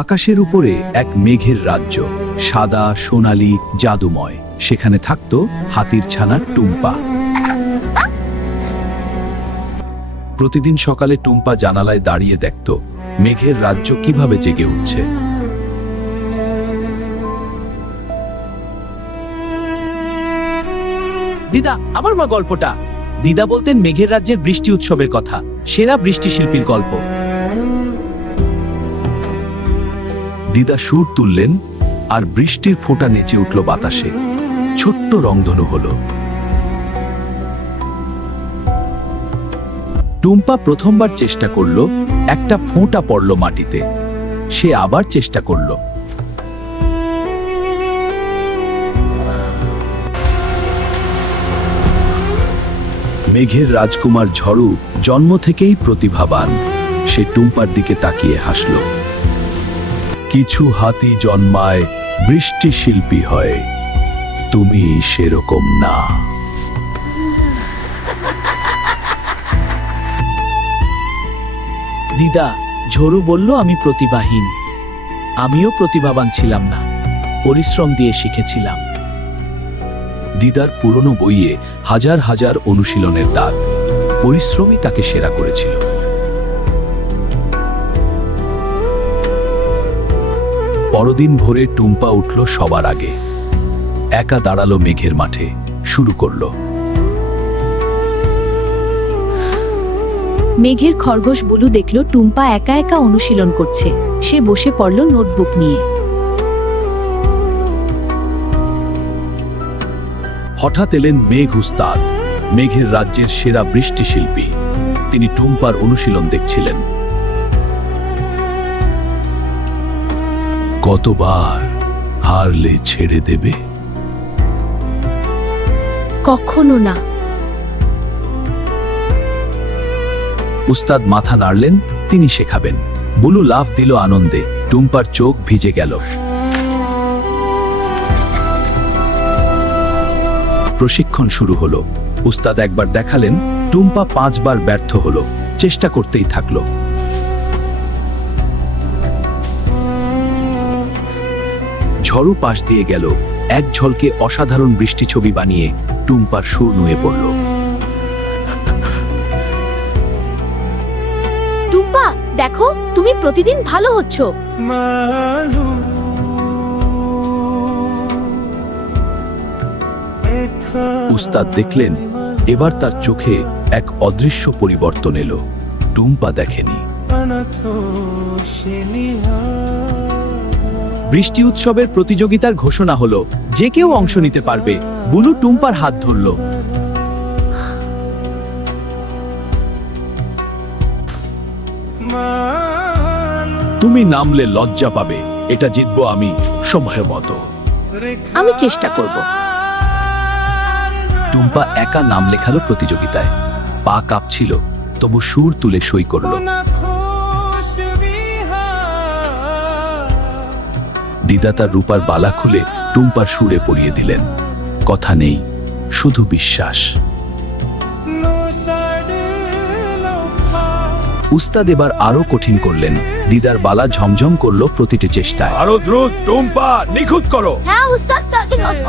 আকাশের উপরে এক মেঘের রাজ্য, সাদা সোনালি জাদুময়। সেখানে থাকত হাতির ছানা টুম্পা। প্রতিদিন সকালে টুম্পা জানালায় দাঁড়িয়ে দেখত মেঘের রাজ্য কিভাবে জেগে উঠছে। দিদা, আমার মা গল্পটা। দিদা বলতেন মেঘের রাজ্যের বৃষ্টি উৎসবের কথা, সেরা বৃষ্টি শিল্পীর গল্প। দিদা সুর তুললেন, আর বৃষ্টির ফোঁটা নেচে উঠল বাতাসে। ছোট্ট রংধনু হলো। টুম্পা প্রথমবার চেষ্টা করল, একটা ফোঁটা পড়ল মাটিতে। সে আবার চেষ্টা করল। মেঘের রাজকুমার ঝড়ু জন্ম থেকেই প্রতিভাবান। সে টুম্পার দিকে তাকিয়ে হাসল। কিছু হাতি জন্মায় বৃষ্টি শিল্পী হয়, তুমি সেরকম না। দিদা, ঝড়ু বলল আমি প্রতিভাহীন। আমিও প্রতিভাবান ছিলাম না, পরিশ্রম দিয়ে শিখেছিলাম। দিদার পুরনো বইয়ে হাজার হাজার অনুশীলনের দাগ। পরিশ্রমই তাকে সেরা করেছিল। পরদিন ভোরে টুম্পা উঠল সবার আগে। একা দাঁড়ালো মেঘের মাঠে, শুরু করলো। মেঘের খরগোশ বুলু দেখল টুম্পা একা একা অনুশীলন করছে। সে বসে পড়ল নোটবুক নিয়ে। হঠাৎ এলেন মেঘ উস্তাদ, মেঘের রাজ্যের সেরা বৃষ্টি শিল্পী। তিনি টুম্পার অনুশীলন দেখছিলেন। কতবার হারলে ছেড়ে দেবে? কখনো না। উস্তাদ মাথা নাড়লেন, তিনি শেখাবেন। বুলু লাফ দিল আনন্দে। টুম্পার চোখ ভিজে গেল। প্রশিক্ষণ শুরু হলো। উস্তাদ একবার দেখালেন, টুম্পা 5 বার ব্যর্থ হলো। চেষ্টা করতেই থাকলো। ঝড়ু পাশ দিয়ে গেল। এক ঝলকে অসাধারণ বৃষ্টি ছবি বানিয়ে টুম্পার সুর নুয়ে পড়ল। টুম্পা, দেখো, তুমি প্রতিদিন ভালো হচ্ছ। উস্তাদ দেখলেন, এবার তার চোখে এক অদৃশ্য পরিবর্তন এলো। টুম্পা দেখেনি। বৃষ্টি উৎসবের প্রতিযোগিতার ঘোষণা হলো। যে কেউ অংশ নিতে পারবে। বুলু টুম্পার হাত ধরল। তুমি নামলে লজ্জা পাবে। এটা জিতবো আমি, সময় মতো। আমি চেষ্টা করব। টুম্পা একা নাম লেখালো প্রতিযোগিতায়। পা কাঁপছিল, তবু সুর তুলে সই করল। দিদা তার রূপার বালা খুলে টুম্পার সুরে পরিয়ে দিলেন। কথা নেই, শুধু বিশ্বাস। উস্তাদ এবার আরো কঠিন করলেন। দিদার বালা ঝমঝম করলো প্রতিটি চেষ্টায়। আরো দ্রুত টুম্পা, নিখুঁত করো। হ্যাঁ উস্তাদ,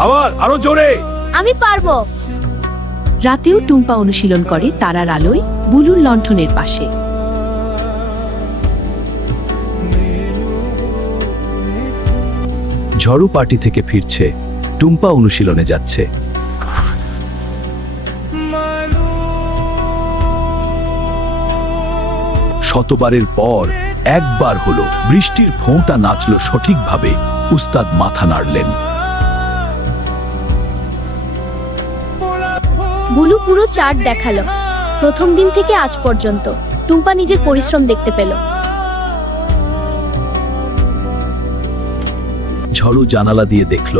আবার আরো জোরে। আমি পারবো। রাতেও টুম্পা অনুশীলন করে তারার আলোয়, বুলুর লণ্ঠনের পাশে। ঝড়ু পার্টি থেকে ফিরছে। টুম্পা অনুশীলনে যাচ্ছে। শতবারের পর একবার হলো বৃষ্টির ফোঁটা নাচলো সঠিকভাবে। উস্তাদ মাথা নাড়লেন। বুলু পুরো চার্ট দেখালো। প্রথম দিন থেকে আজ পর্যন্ত টুম্পা নিজের পরিশ্রম দেখতে পেল। ঝড়ু জানালা দিয়ে দেখল,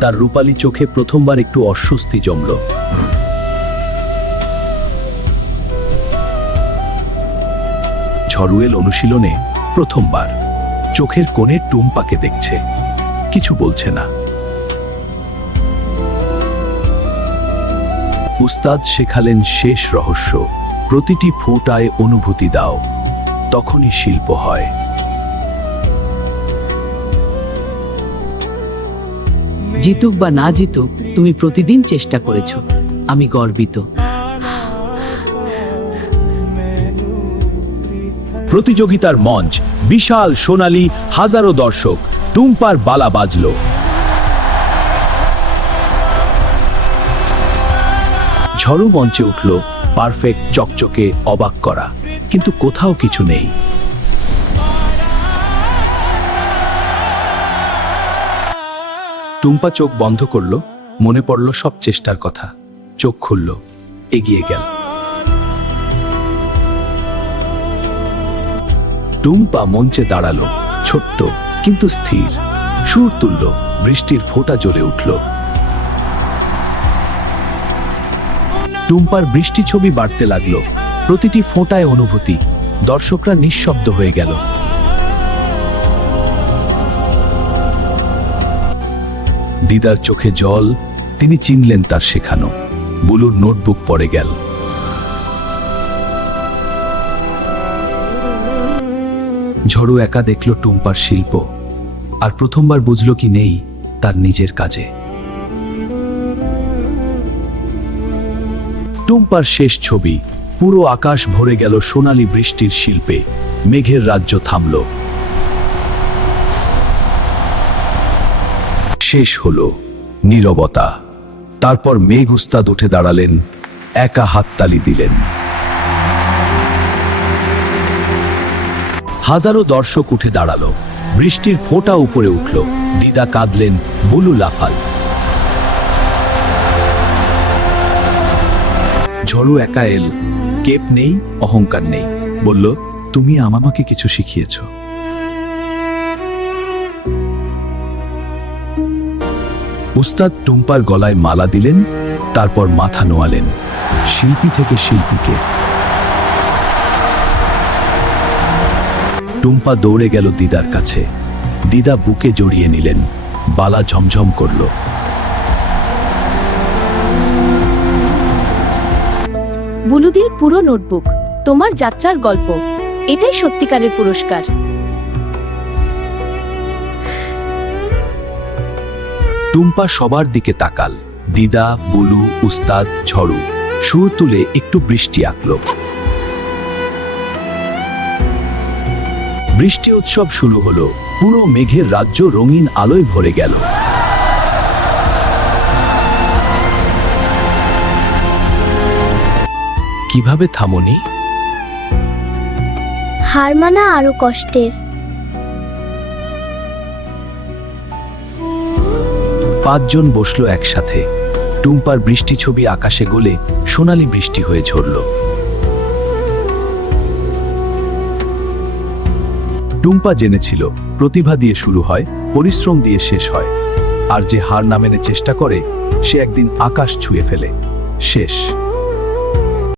তার রূপালী চোখে প্রথমবার একটু অস্বস্তি জমল। ঝড়ু এল অনুশীলনে প্রথমবার। চোখের কোণে টুম্পাকে দেখছে, কিছু বলছে না। উস্তাদ শেখালেন শেষ রহস্য। প্রতিটি ফোঁটায় অনুভূতি দাও, তখনই শিল্প হয়। জিতুক বা না জিতুক, তুমি প্রতিদিন চেষ্টা করেছো। আমি গর্বিত। প্রতিযোগিতার মঞ্চ বিশাল, সোনালী, হাজারো দর্শক। টুম্পার বালা বাজল। ঝড়ু মঞ্চে উঠল, পারফেক্ট, চকচকে, অবাক করা, কিন্তু কোথাও কিছু নেই। টুম্পা চোখ বন্ধ করল, মনে পড়ল সব চেষ্টার কথা। চোখ খুলল, এগিয়ে গেল। টুম্পা মঞ্চে দাঁড়ালো, ছোট্ট কিন্তু স্থির। সুর তুলল, বৃষ্টির ফোঁটা জ্বলে উঠল। টুম্পার বৃষ্টি ছবি বাড়তে লাগলো, প্রতিটি ফোঁটায় অনুভূতি। দর্শকরা নিঃশব্দ হয়ে গেল। দিদার চোখে জল, তিনি চিনলেন তার শেখানো। বুলুর নোটবুক পড়ে গেল। ঝড়ু একা দেখল টুম্পার শিল্প, আর প্রথমবার বুঝল কি নেই তার নিজের কাজে। টুম্পার শেষ ছবি, পুরো আকাশ ভরে গেল সোনালী বৃষ্টির শিল্পে। মেঘের রাজ্য থামল। শেষ হলো নীরবতা। তারপর মেঘ উস্তাদ উঠে দাঁড়ালেন, একা হাততালি দিলেন। হাজারো দর্শক উঠে দাঁড়ালো, বৃষ্টির ফোঁটা উপরে উঠল। দিদা কাঁদলেন, বুলু লাফাল। ঝড়ু একা এল, কেপ নেই, অহংকার নেই। বলল, তুমি আমাকে কিছু শিখিয়েছ। উস্তাদ টুম্পার গলায় মালা দিলেন, তারপর মাথা নোয়ালেন। শিল্পী থেকে শিল্পীকে। টুম্পা দৌড়ে গেল দিদার কাছে। দিদা বুকে জড়িয়ে নিলেন, বালা ঝমঝম করল। বুলুদির পুরো নোটবুক, তোমার যাত্রার গল্প, এটাই সত্যিকারের পুরস্কার। টুম্পা সবার দিকে তাকাল। দিদা, বুলু, উস্তাদ, ঝড়ু। সুর তুলে একটু বৃষ্টি আঁকল। বৃষ্টি উৎসব শুরু হলো। পুরো মেঘের রাজ্য রঙিন আলোয় ভরে গেল। কিভাবে থামনি? হার মানা আরো কষ্টের। পাঁচজন বসলো একসাথে। টুম্পার বৃষ্টি ছবি আকাশে গলে সোনালী বৃষ্টি হয়ে ঝরল। টুম্পা জেনেছিল, প্রতিভা দিয়ে শুরু হয়, পরিশ্রম দিয়ে শেষ হয়। আর যে হার না মেনে চেষ্টা করে, সে একদিন আকাশ ছুঁয়ে ফেলে। শেষ।